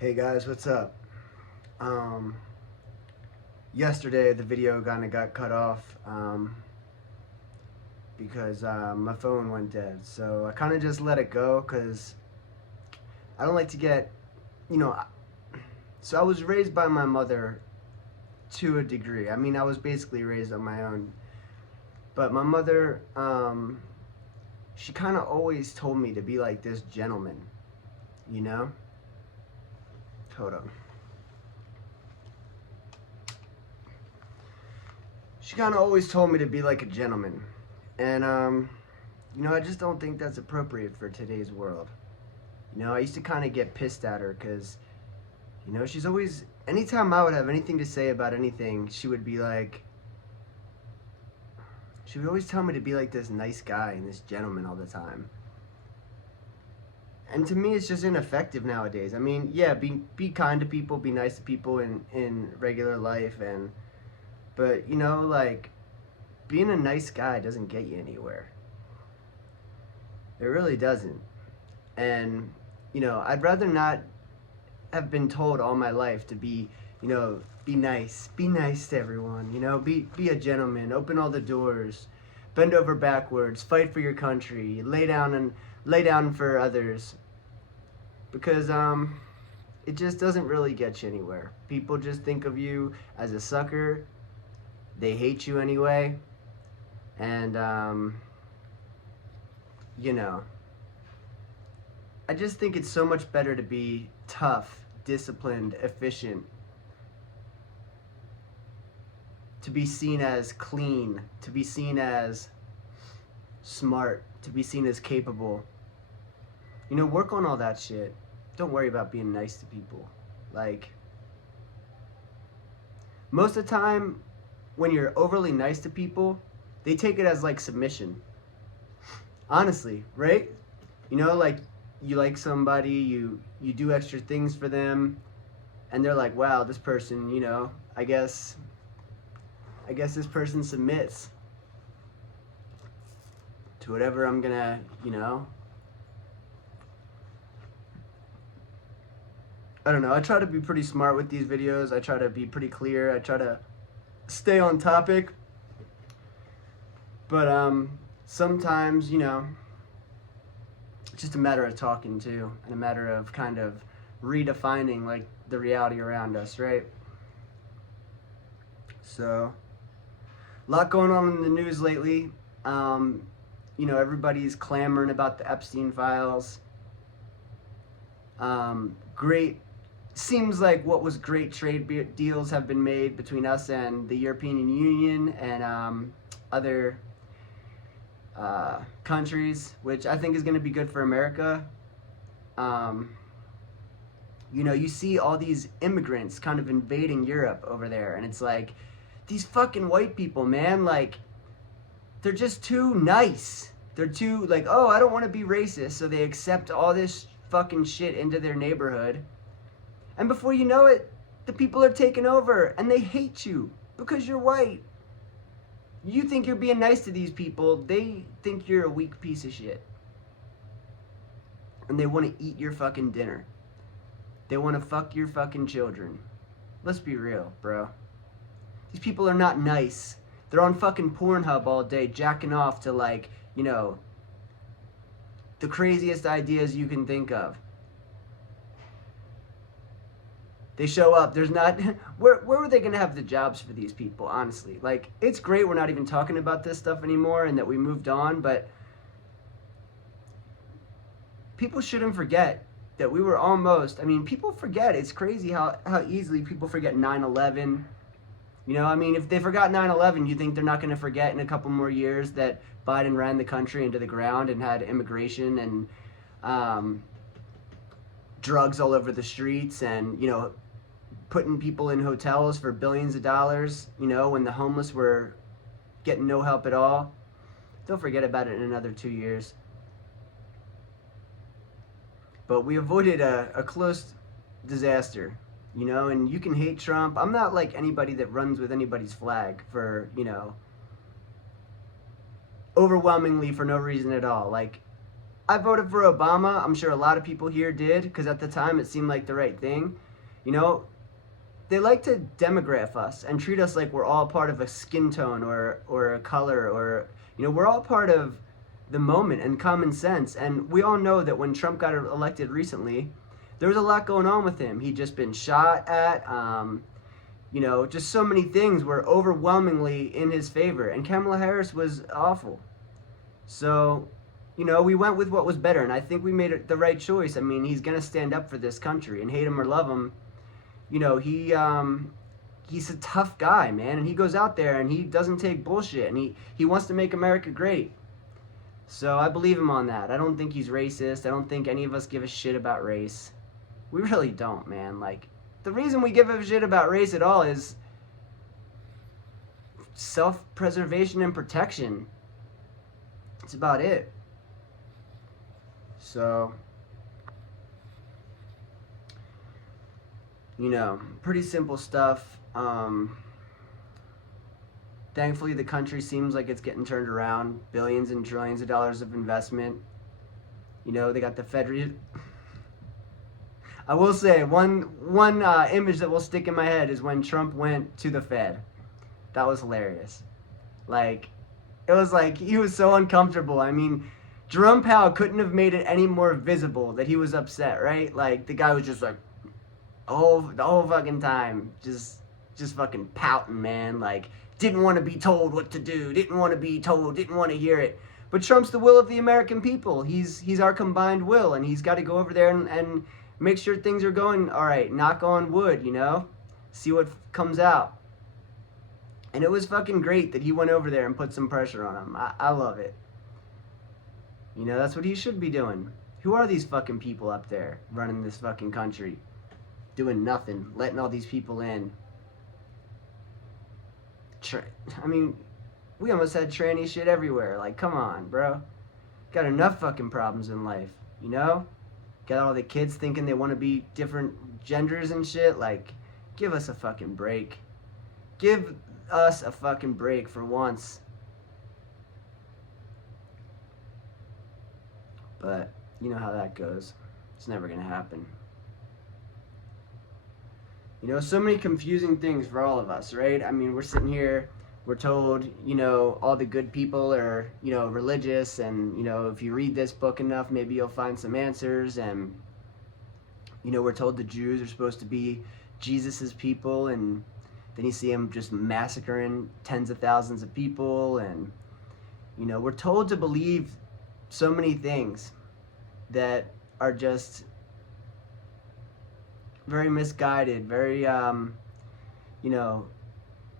Hey guys, what's up? Um, Yesterday the video kind of got cut off because my phone went dead. So I kind of just let it go because I don't like to get, you know. So I was raised by my mother to a degree. I mean, I was basically raised on my own. But my mother, she kind of always told me to be like this gentleman, you know? Hold on. She kind of always told me to be like a gentleman. And, I just don't think that's appropriate for today's world. I used to kind of get pissed at her because, she's always, anytime I would have anything to say about anything, she would always tell me to be like this nice guy and this gentleman all the time. And to me, it's just ineffective nowadays. I mean, yeah, be kind to people, be nice to people in regular life, but like being a nice guy doesn't get you anywhere. It really doesn't. And I'd rather not have been told all my life to be nice to everyone. Be a gentleman, open all the doors, bend over backwards, fight for your country, lay down for others. Because it just doesn't really get you anywhere. People just think of you as a sucker. They hate you anyway. And I just think it's so much better to be tough, disciplined, efficient, to be seen as clean, to be seen as smart, to be seen as capable. Work on all that shit. Don't worry about being nice to people. Like, most of the time, when you're overly nice to people, they take it as like submission. Honestly, right? Like you like somebody, you do extra things for them, and they're like, wow, this person, I guess this person submits to whatever I'm gonna, I don't know. I try to be pretty smart with these videos. I try to be pretty clear. I try to stay on topic. But sometimes, it's just a matter of talking too, and a matter of kind of redefining like the reality around us, right? So, a lot going on in the news lately. Everybody's clamoring about the Epstein files. Great Seems like what was great trade deals have been made between us and the European Union and other countries, which I think is going to be good for America. You see all these immigrants kind of invading Europe over there, and it's like, these fucking white people, man, like, they're just too nice. They're too, like, oh, I don't want to be racist, so they accept all this fucking shit into their neighborhood. And before you know it, the people are taking over, and they hate you because you're white. You think you're being nice to these people, they think you're a weak piece of shit. And they want to eat your fucking dinner. They want to fuck your fucking children. Let's be real, bro. These people are not nice. They're on fucking Pornhub all day, jacking off to, like, the craziest ideas you can think of. They show up. There's not... Where are they going to have the jobs for these people, honestly? Like, it's great we're not even talking about this stuff anymore and that we moved on, but people shouldn't forget that we were almost... I mean, people forget. It's crazy how easily people forget 9/11. If they forgot 9/11, you think they're not going to forget in a couple more years that Biden ran the country into the ground and had immigration and drugs all over the streets and, putting people in hotels for billions of dollars, when the homeless were getting no help at all. They'll forget about it in another 2 years. But we avoided a close disaster, and you can hate Trump. I'm not like anybody that runs with anybody's flag for, overwhelmingly for no reason at all. Like, I voted for Obama. I'm sure a lot of people here did because at the time it seemed like the right thing. You know, they like to demograph us and treat us like we're all part of a skin tone or a color or we're all part of the moment and common sense. And we all know that when Trump got elected recently, there was a lot going on with him. He'd just been shot at. Just so many things were overwhelmingly in his favor, and Kamala Harris was awful. So, we went with what was better, and I think we made the right choice. I mean, he's gonna stand up for this country, and hate him or love him, he's a tough guy, man, and he goes out there and he doesn't take bullshit, and he wants to make America great. So I believe him on that. I don't think he's racist. I don't think any of us give a shit about race. We really don't, man. Like, the reason we give a shit about race at all is self-preservation and protection. It's about it. So, pretty simple stuff. Thankfully, the country seems like it's getting turned around. Billions and trillions of dollars of investment. They got the Fed. I will say one image that will stick in my head is when Trump went to the Fed. That was hilarious. Like, it was like he was so uncomfortable. I mean, Jerome Powell couldn't have made it any more visible that he was upset, right? Like, the guy was just like, the whole fucking time, just fucking pouting, man. Like, didn't want to be told what to do, didn't want to be told, didn't want to hear it. But Trump's the will of the American people. He's our combined will, and he's got to go over there and make sure things are going all right. Knock on wood, see what comes out. And it was fucking great that he went over there and put some pressure on him. I love it. That's what he should be doing. Who are these fucking people up there running this fucking country? Doing nothing, letting all these people in. We almost had tranny shit everywhere. Like, come on, bro. Got enough fucking problems in life, Got all the kids thinking they want to be different genders and shit. Like, give us a fucking break. Give us a fucking break for once. But, you know how that goes. It's never gonna happen. So many confusing things for all of us, right? I mean, we're sitting here, we're told, all the good people are, religious, and, if you read this book enough, maybe you'll find some answers, and, we're told the Jews are supposed to be Jesus's people, and then you see them just massacring tens of thousands of people, and, we're told to believe so many things that are just very misguided, very,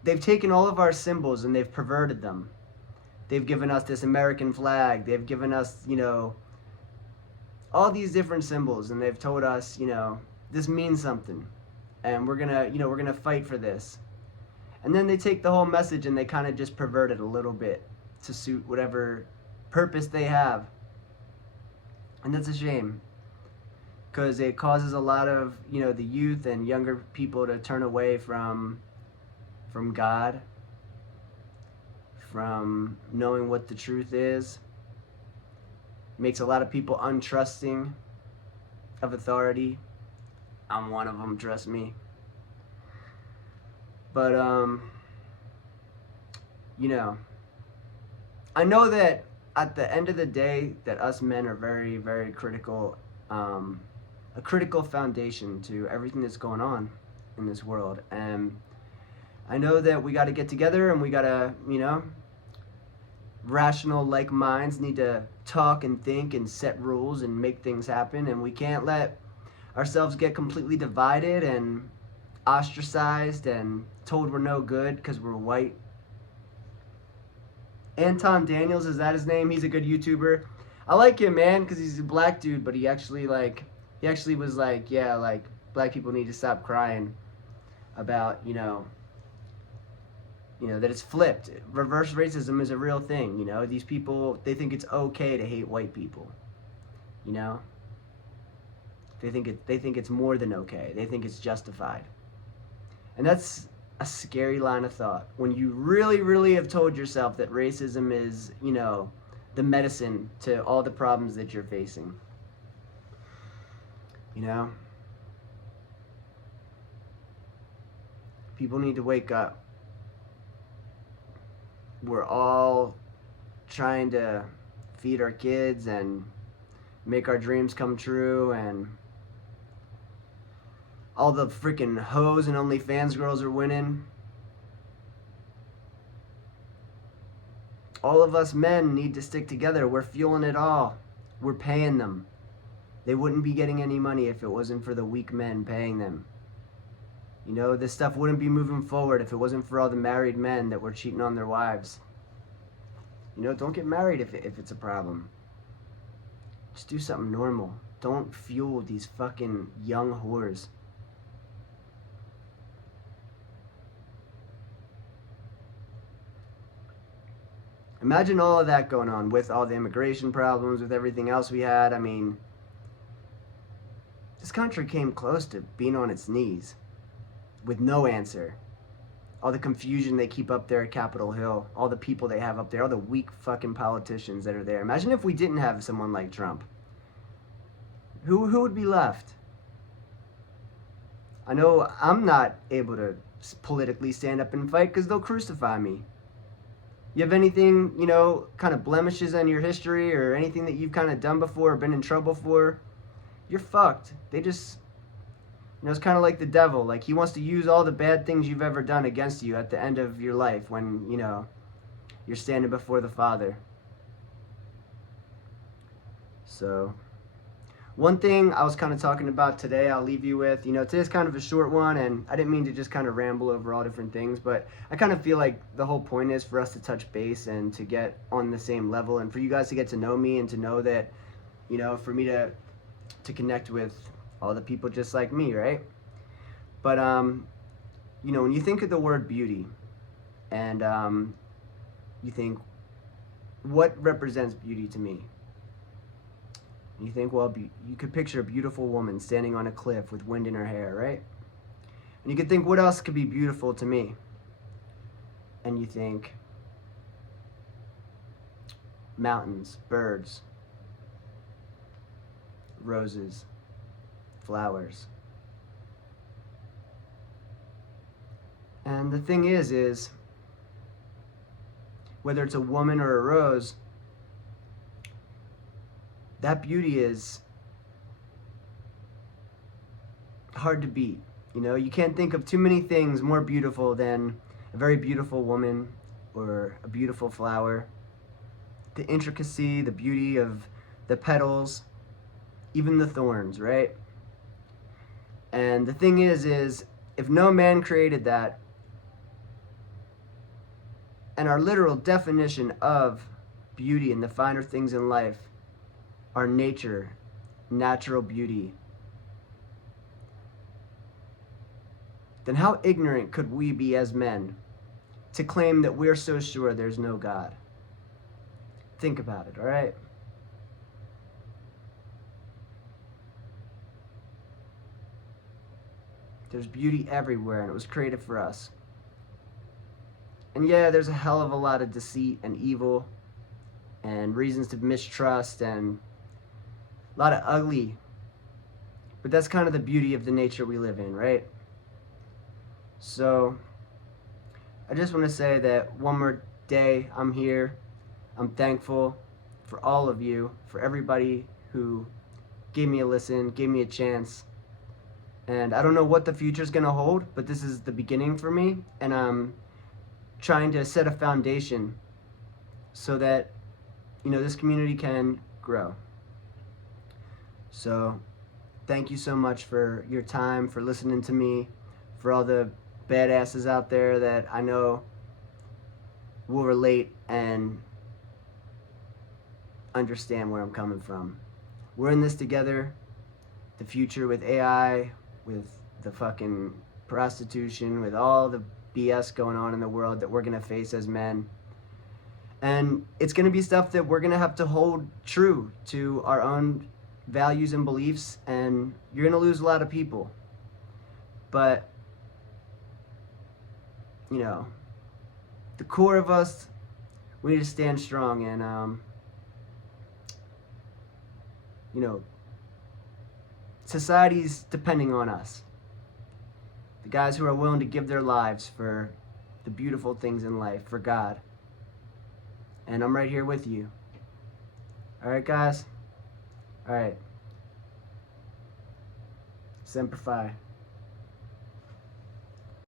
they've taken all of our symbols and they've perverted them. They've given us this American flag. They've given us, all these different symbols, and they've told us, this means something, and we're gonna fight for this. And then they take the whole message and they kind of just pervert it a little bit to suit whatever purpose they have. And that's a shame, because it causes a lot of, the youth and younger people to turn away from God, from knowing what the truth is. Makes a lot of people untrusting of authority. I'm one of them, trust me. But, I know that at the end of the day that us men are very, very critical, a critical foundation to everything that's going on in this world. And I know that we got to get together and we got to, rational like minds need to talk and think and set rules and make things happen, and we can't let ourselves get completely divided and ostracized and told we're no good because we're white. Anton Daniels, is that his name? He's a good YouTuber. I like him, man, because he's a black dude, but he actually was like, yeah, like, black people need to stop crying about, that it's flipped. Reverse racism is a real thing, These people, they think it's okay to hate white people, They think it's more than okay. They think it's justified. And that's a scary line of thought. When you really, really have told yourself that racism is, the medicine to all the problems that you're facing. You know? People need to wake up. We're all trying to feed our kids and make our dreams come true, and all the freaking hoes and OnlyFans girls are winning. All of us men need to stick together. We're fueling it all. We're paying them. They wouldn't be getting any money if it wasn't for the weak men paying them. You know, this stuff wouldn't be moving forward if it wasn't for all the married men that were cheating on their wives. You know, don't get married if it's a problem. Just do something normal. Don't fuel these fucking young whores. Imagine all of that going on with all the immigration problems, with everything else we had. I mean, this country came close to being on its knees with no answer. All the confusion they keep up there at Capitol Hill, all the people they have up there, all the weak fucking politicians that are there. Imagine if we didn't have someone like Trump. Who would be left? I know I'm not able to politically stand up and fight because they'll crucify me. You have anything, you know, kind of blemishes on your history or anything that you've kind of done before or been in trouble for, you're fucked. They just, you know, it's kind of like the devil. Like, he wants to use all the bad things you've ever done against you at the end of your life when, you know, you're standing before the Father. So, one thing I was kind of talking about today, I'll leave you with, you know, today's kind of a short one, and I didn't mean to just kind of ramble over all different things, but I kind of feel like the whole point is for us to touch base and to get on the same level, and for you guys to get to know me and to know that, you know, for me to connect with all the people just like me, right? But, you know, when you think of the word beauty, and you think, what represents beauty to me? You think, well, you could picture a beautiful woman standing on a cliff with wind in her hair, right? And you could think, what else could be beautiful to me? And you think, mountains, birds, roses, flowers. And the thing is, whether it's a woman or a rose, that beauty is hard to beat. You know, you can't think of too many things more beautiful than a very beautiful woman or a beautiful flower. The intricacy, the beauty of the petals, even the thorns, right? And the thing is if no man created that, and our literal definition of beauty and the finer things in life are nature, natural beauty, then how ignorant could we be as men to claim that we're so sure there's no God? Think about it, all right? There's beauty everywhere, and it was created for us. And yeah, there's a hell of a lot of deceit and evil and reasons to mistrust and a lot of ugly. But that's kind of the beauty of the nature we live in, right? So, I just want to say that one more day I'm here. I'm thankful for all of you, for everybody who gave me a listen, gave me a chance. And I don't know what the future's going to hold, but this is the beginning for me. And I'm trying to set a foundation so that, you know, this community can grow. So, thank you so much for your time, for listening to me, for all the badasses out there that I know will relate and understand where I'm coming from. We're in this together. The future with AI, with the fucking prostitution, with all the BS going on in the world that we're going to face as men. And it's going to be stuff that we're going to have to hold true to our own values and beliefs, and you're going to lose a lot of people. But, you know, the core of us, we need to stand strong, and you know, society's depending on us. The guys who are willing to give their lives for the beautiful things in life, for God. And I'm right here with you. Alright, guys? Alright. Semper Fi.